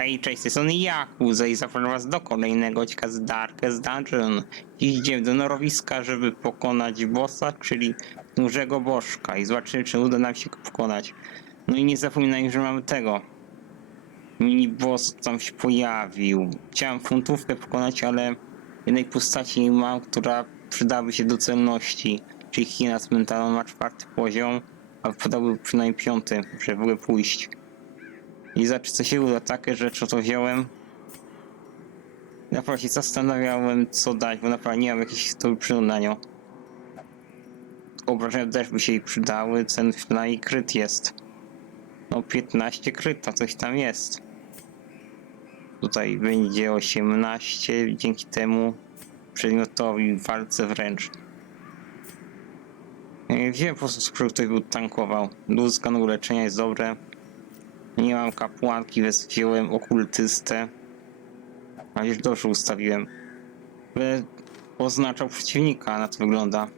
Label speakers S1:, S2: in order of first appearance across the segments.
S1: Hej, cześć, strony Yakuza i zapraszam was do kolejnego odcinka z Darkest Dungeon. Dziś idziemy do norowiska, żeby pokonać bossa, czyli dużego bożka i zobaczymy, czy uda nam się go pokonać. No i nie zapominaj, że mamy tego. Mini boss tam się pojawił. Chciałem funtówkę pokonać, ale jednej postaci nie mam, która przydałaby się do celności. Czyli China z mentalną ma czwarty poziom, a podałby przynajmniej piąty, żeby w ogóle pójść. I za co się uda, takie rzeczy to wziąłem. Naprawdę się zastanawiałem co dać, bo naprawdę nie mam jakichś to na nią. Obrażenia też by się jej przydały, cen na i kryt jest. No 15 kryta, coś tam jest. Tutaj będzie 18, dzięki temu przedmiotowi w walce wręcz. Wziąłem po prostu skrót, który był tankował. Na uleczenia jest dobre. Nie mam kapłanki, więc okultystę. A już dobrze ustawiłem. By oznaczał przeciwnika, na to wygląda.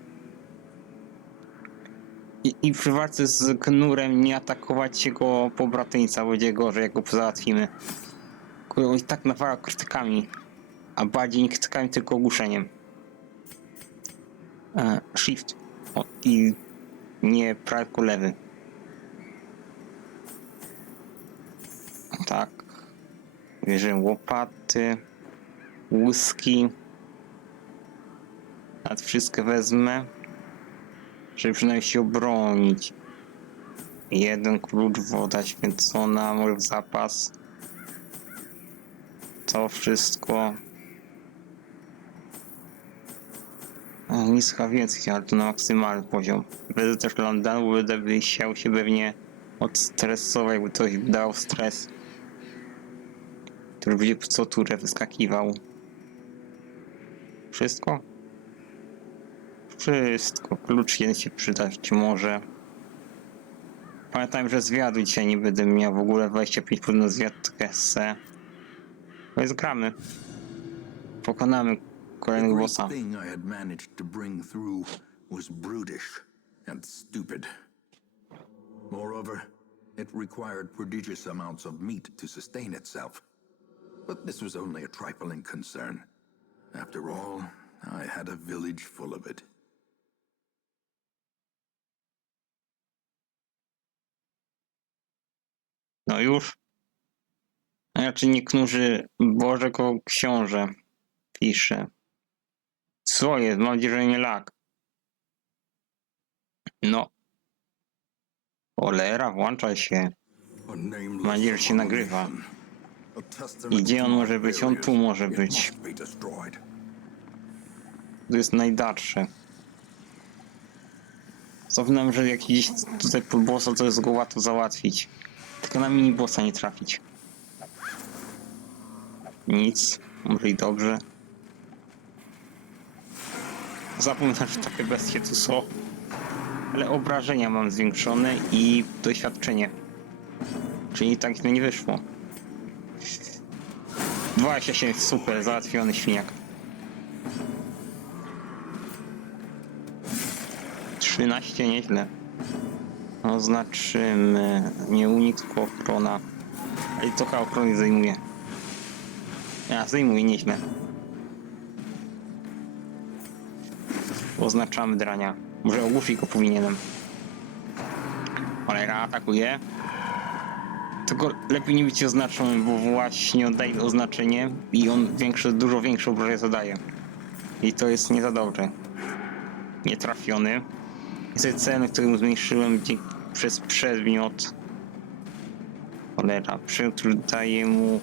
S1: I, I przy walce z knurem nie atakować jego pobratyńca, będzie gorzej, jak go załatwimy. Kurde, i tak nawala krytykami. A bardziej nie krytykami, tylko ogłuszeniem. E, shift. O, I nie prawy, tylko lewy. Tak. Bierzemy łopaty, łuski. Nad wszystkie wezmę, żeby przynajmniej się obronić. Jeden klucz, woda święcona, może w zapas. To wszystko. Chyba więcej, ale to na maksymalny poziom. Będę też Londonu, bo będę chciał się pewnie odstresować, jakby ktoś dał stres. Który będzie co turę wyskakiwał. Wszystko? Wszystko. Klucz jeden się przydać może. Pamiętam, że zwiadu dzisiaj nie będę miał w ogóle 25% na zwiadkę se. Więc gramy. Pokonamy kolejnego bossa.
S2: was brutish and stupid. Moreover, it required prodigious amounts of meat to sustain itself. But this was only a trifling concern. After all, I had a village full of it.
S1: No już. Znaczy nie knurzy Boże, koło książę. Pisze. Co jest? Mam nadzieję, że nie lag. No. Cholera, włącza się. Mam nadzieję, że się nagrywa. I gdzie on może być? On tu może być. To jest najdalsze. Zapomniałem, że jakiś tutaj bossa to jest go łatwo załatwić. Tylko na mini bossa nie trafić. Nic. Może i dobrze. Zapomniałem, że takie bestie tu są. Ale obrażenia mam zwiększone i doświadczenie. Czyli tak mi nie wyszło. 27, super, załatwiony świniak. 13 nieźle. Oznaczymy. Nie unik, tylko ochrona. Ale chyba ochrony zajmuje. Ja, zajmuje nieźle. Oznaczamy drania. Może ogłuszyć go powinienem. Cholera atakuje. Tylko lepiej nie być oznaczonym, bo właśnie oddaje oznaczenie i on większe, dużo większe obrażenia zadaje. I to jest nie za dobrze. Nietrafiony. Jest ceny, którą zmniejszyłem przez przedmiot. Cholera, przedmiot, daje mu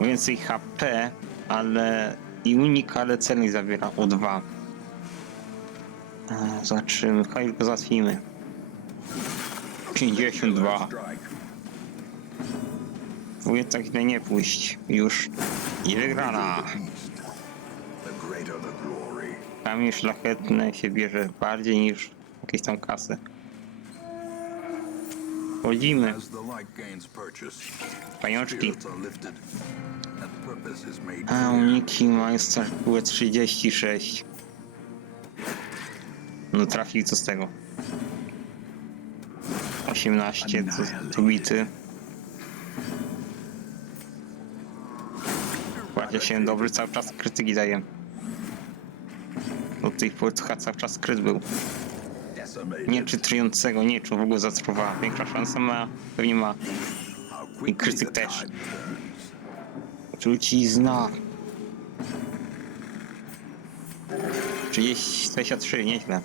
S1: więcej HP, ale i unik, ale ceny zabiera o 2. E, Zobaczymy, chyba już go załatwimy. 52. Próbuję tak źle nie pójść. Już. I wygrana. Kamień szlachetny się bierze bardziej niż jakieś tam kasy. Chodzimy. Pajączki. A uniki majster były 36. No trafił co z tego? 18 to, to bity. Ja się dobry, cały czas krytyki daję. Do tej pory cały czas kryt był. Nie czy trującego, nie czy w ogóle zatruwała. Większa szansa ma, pewnie ma. I krytyk też. Trucizna. 30, 23, nieźle.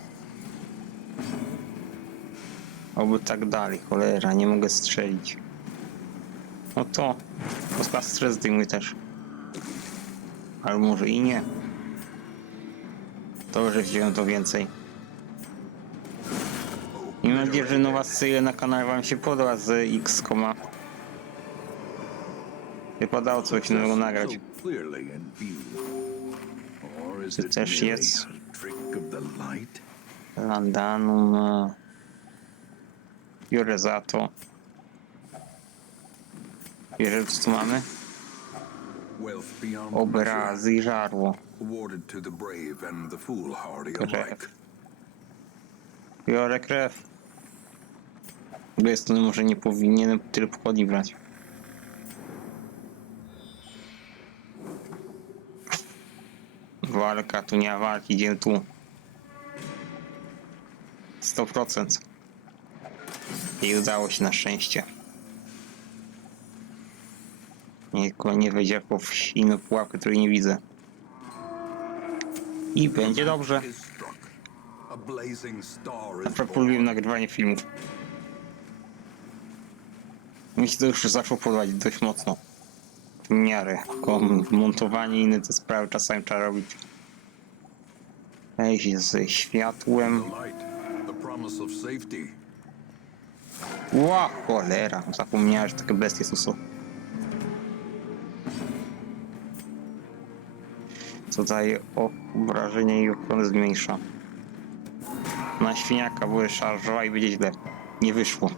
S1: Oby tak dalej, cholera, nie mogę strzelić. No to, to stres zdejmuj też. Ale może i nie. Dobrze wziąłem to więcej. I mam nadzieję, że nowa seria na kanale wam się podoba z X-Koma. Wypadało coś nowego nagrać. Czy też jest?
S2: a trick of the light?
S1: Landanu na... Biorę za to. Bierze, co tu mamy? Obrazy i żarło. Krew. Biorę krew. Strony może nie powinienem tyle pochodni brać. Walka, tu nie ma walki, idziemy tu. 100%. I udało się na szczęście. Nie, tylko nie wejdzie w inną pułapkę, której nie widzę. I będzie dobrze.
S2: A
S1: lubię nagrywanie filmów. Mi się to już zaczęło podobać dość mocno. W miarę. Montowanie inne te sprawy czasami trzeba robić. Ej, ze światłem. Ła, cholera. Zapomniałem, że takie bestie są. Co daje obrażenie i ochronę zmniejsza. Na świniaka były szarżowa i będzie źle. Nie wyszło.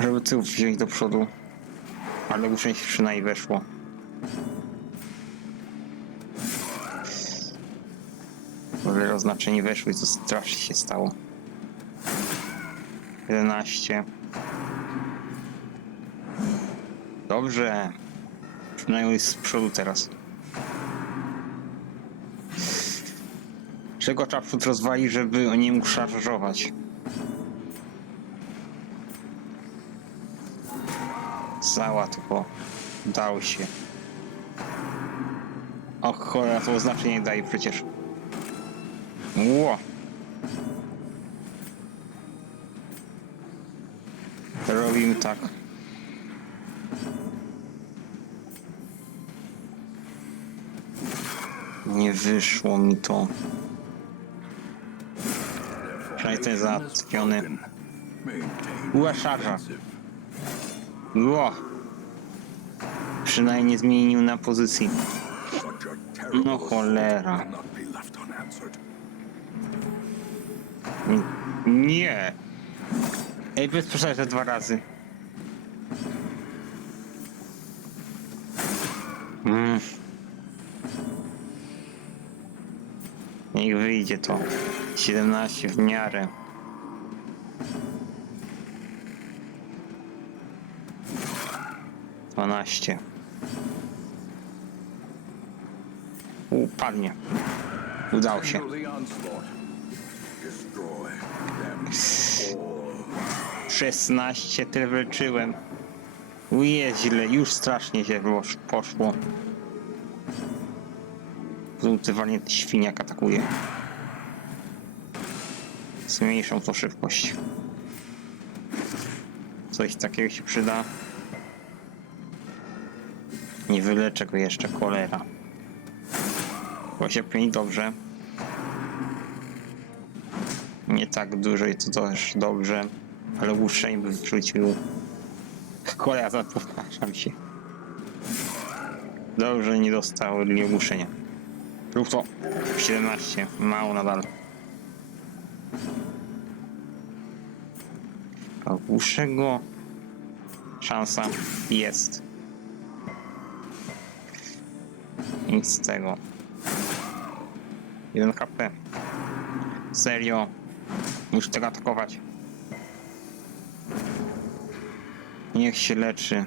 S1: Żeby tył wziąć do przodu. Ale uczeń się przynajmniej weszło. Cholera, oznaczenie weszło i co strasznie się stało. 11. Dobrze. Przynajmniej z przodu teraz. Czego trzeba przód rozwalić, żeby nie mógł szarżować? Załatwo. Dał się. O cholera, to oznaczenie daje przecież. Ło! Tak. Nie wyszło mi to. Ten załatwiony. Była szarża.
S2: defensive.
S1: Ło! Przynajmniej zmienił na pozycji. No cholera. Nie! Ej, bez przesady dwa razy. Niech wyjdzie to. 17 w miarę. Dwanaście. Upadnie. Udało się. 16 tyle wyleczyłem. Jest źle, już strasznie się posz- poszło. Zultywanie świniak atakuje. Zmniejszą to szybkość. Coś takiego się przyda. Nie wyleczę go jeszcze, cholera. Się pięć dobrze. Nie tak dużo i to też dobrze, ale uszczeń bym wrzucił. Cholera, zapoważam się. Dobrze, nie dostał ogłuszenia. Rób to. 17, mało nadal. Go. Szansa jest. Nic z tego. 1 HP. Serio. Muszę tego atakować. Niech się leczy.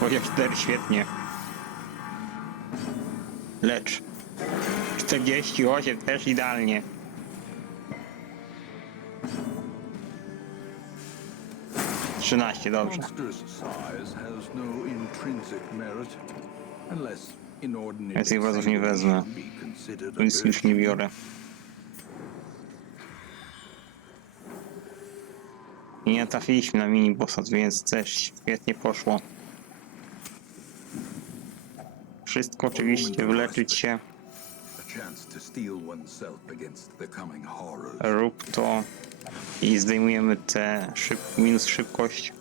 S1: Poziom 4, świetnie. Lecz. 48, też idealnie. Trzynaście, dobrze.
S2: No inordinate
S1: Więcej wazów nie wezmę. Nic już nie biorę. I nie trafiliśmy na mini bossa, więc też świetnie poszło. Wszystko oczywiście wyleczyć się, rób to i zdejmujemy te szyb minus szybkość.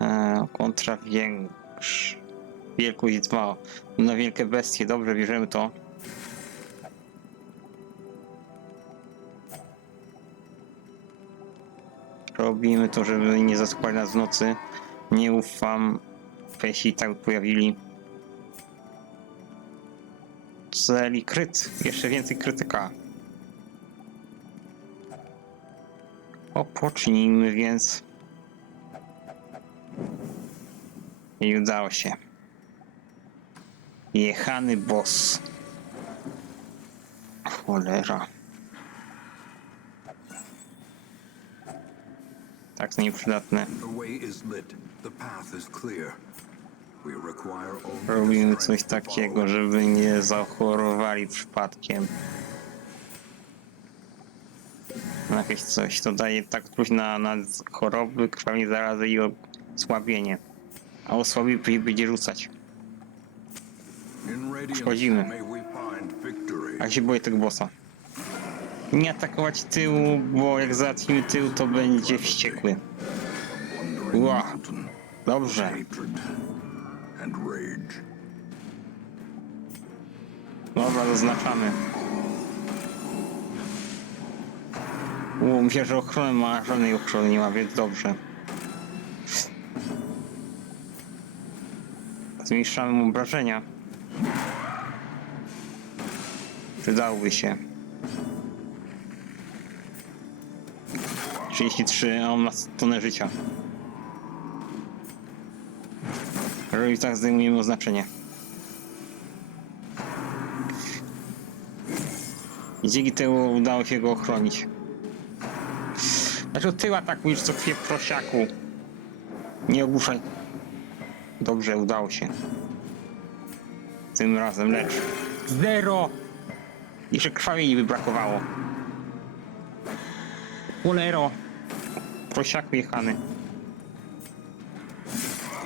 S1: Eee, kontra większy. Wielkość 2. Na wielkie bestie, dobrze, bierzemy to. Robimy to, żeby nie zaskakać nas w nocy. Nie ufam, jeśli tak pojawili. Celi kryt. Jeszcze więcej krytyka. Opocznijmy więc. I udało się. Jechany boss. Cholera.
S2: Only the
S1: Robimy
S2: strength
S1: coś
S2: to
S1: takiego, żeby nie zachorowali przypadkiem. Na jakieś coś, to daje tak wpływ na, na choroby, krwawie zarazy i osłabienie. A osłabi będzie rzucać. Wchodzimy. A ja się boję tego bossa. Nie atakować tyłu, bo jak załatwimy tył, to będzie wściekły. Ła. Dobrze. Dobra, zaznaczamy. U, myślę, że ochrony ma, żadnej ochrony nie ma, więc dobrze. Zmniejszamy mu obrażenia. Przydałoby się. 33, a on ma tonę życia. Jeżeli tak zdejmujemy oznaczenie. I dzięki temu udało się go ochronić. Dlaczego ty atakujesz co chwilę prosiaku? Nie ogłuszaj. Dobrze, udało się. Tym razem lecz. Zero! Jeszcze krwawieni by brakowało. Cholero! Prosiaku jechany.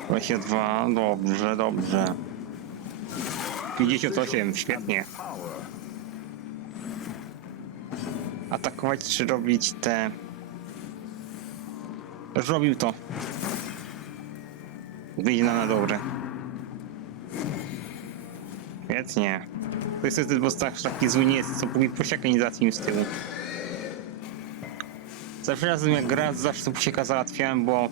S1: 22, dobrze, dobrze. 58, świetnie. Atakować czy robić te. Robił to. Wyjdzie nam na dobre. Świetnie. To jest ten boss tak, taki zły nie jest, co póki posieka nie załatwił z tyłu. Zawsze razem jak gra, zawsze posieka załatwiałem, bo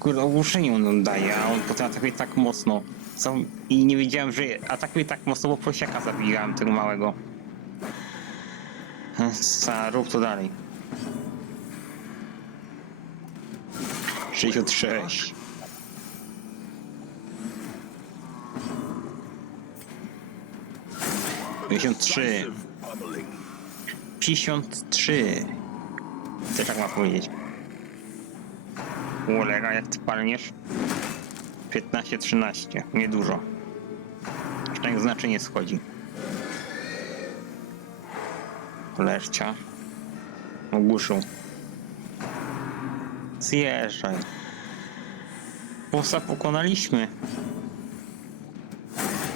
S1: kurde ogłuszenie on daje, a on potem atakuje tak mocno. Co, I nie wiedziałem, że atakuje tak mocno, bo posieka zabijałem tego małego. Sa, rób to dalej. 66. Pięćdziesiąt trzy.
S2: Decisive bubbling.
S1: 53. Też tak ma powiedzieć. Ulega, jak ty palniesz? 15-13. Niedużo. Tak znaczenie schodzi. Leszcia. Ogłuszył. Zjeżdżaj. Bossa pokonaliśmy.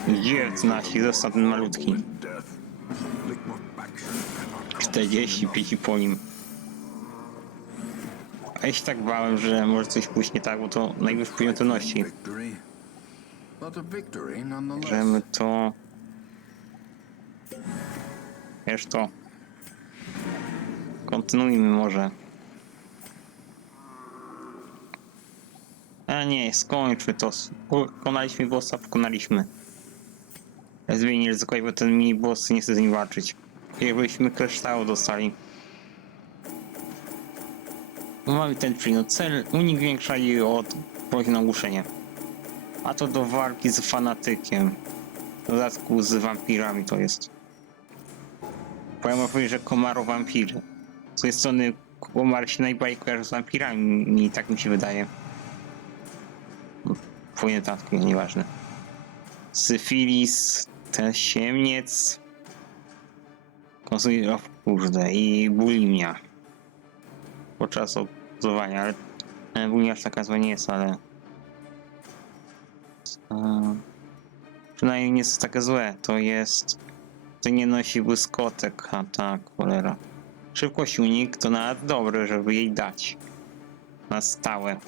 S1: 19, został ten malutki.
S2: Death. Liquefaction cannot
S1: 45 po nim. A ja się tak bałem, że może coś pójść nie tak, bo to najwyższy poziom trudności. Możemy to... Wiesz to. Kontynuujmy może. A nie, skończmy to. Pokonaliśmy bossa, pokonaliśmy. Lepiej nie ryzykować, bo ten mini boss nie chce z nim walczyć. Jakbyśmy kryształu dostali. Mamy ten no cel, unik większa od ogłuszenie. A to do walki z fanatykiem. W dodatku z wampirami to jest. Powiem powiedzieć, że komaro wampiry. Z tej strony komar się najbardziej kojarzy z wampirami, mi tak mi się wydaje. Powinien tak, nieważne. Syfilis, tasiemniec, konsumował kurde i bulimia. Podczas obzowania, ale e, bulimia aż taka zła nie jest, ale e, przynajmniej nie jest takie złe. To jest, to nie nosi błyskotek, a tak, cholera. Szybkość unik to nawet dobre, żeby jej dać. Na stałe.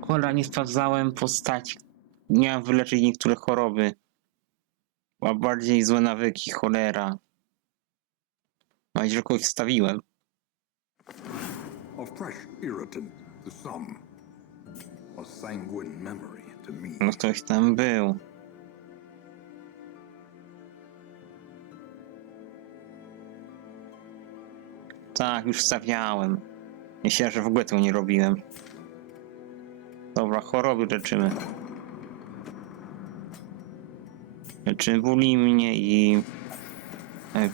S1: Cholera, nie sprawdzałem postaci. Miałem wyleczyć niektóre choroby. A bardziej złe nawyki, cholera. Mam nadzieję, że kogoś wstawiłem.
S2: Fresh irritant to some. A sanguine memory to me.
S1: No ktoś tam był. Tak, już stawiałem. Myślałem, że w ogóle tego nie robiłem. Dobra, choroby leczymy. Leczymy bulimię i e,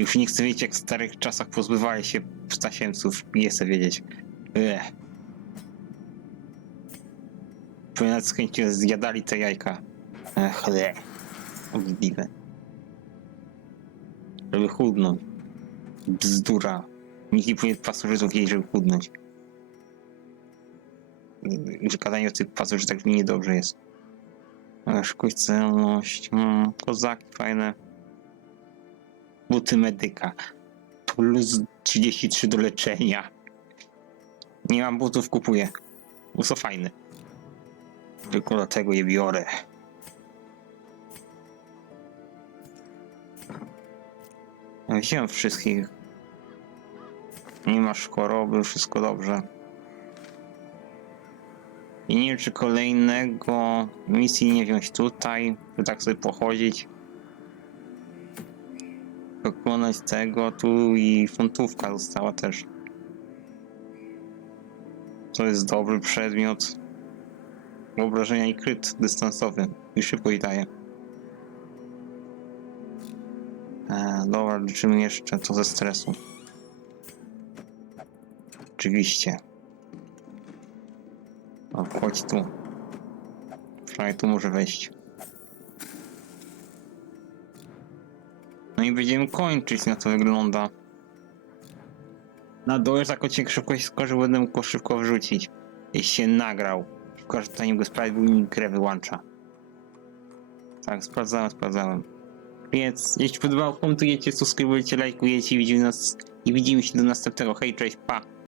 S1: Już nie chcę wiedzieć, jak w starych czasach pozbywali się ptasiemców. Nie chcę wiedzieć. Ech. Powinien z chęcią zjadali te jajka. Ech, le. Obrzydliwe. Żeby chudnąć. Bzdura. Nikt nie powinien pasożytów jeść, żeby chudnąć. Że gadanie o tych pasożytach niedobrze jest. Szybkość, celność. Mm, kozaki fajne. Buty medyka. Plus 33 do leczenia. Nie mam butów, kupuję. Bo są fajne. Tylko dlatego je biorę. Wziąłem wszystkich. Nie masz choroby, wszystko dobrze. I nie wiem, czy kolejnego misji nie wziąć tutaj, by tak sobie pochodzić pokonać tego tu i funtówka została też. To jest dobry przedmiot. Wyobrażenia i kryt dystansowy. I szybko i daje. E, dobra, liczymy jeszcze to ze stresu. Oczywiście. O, chodź tu. Przynajmniej tu może wejść. No i będziemy kończyć, na to wygląda. Na dole tak odcinek szybko się skończył, będę mógł szybko wrzucić. Jeśli się nagrał. Szkoda, że to nie go sprawić, bo mi grę wyłącza. Tak, sprawdzałem, sprawdzałem. Więc jeśli podobało, komentujecie, subskrybujcie, lajkujecie i widzimy nas i widzimy się do następnego. Hej, cześć, pa!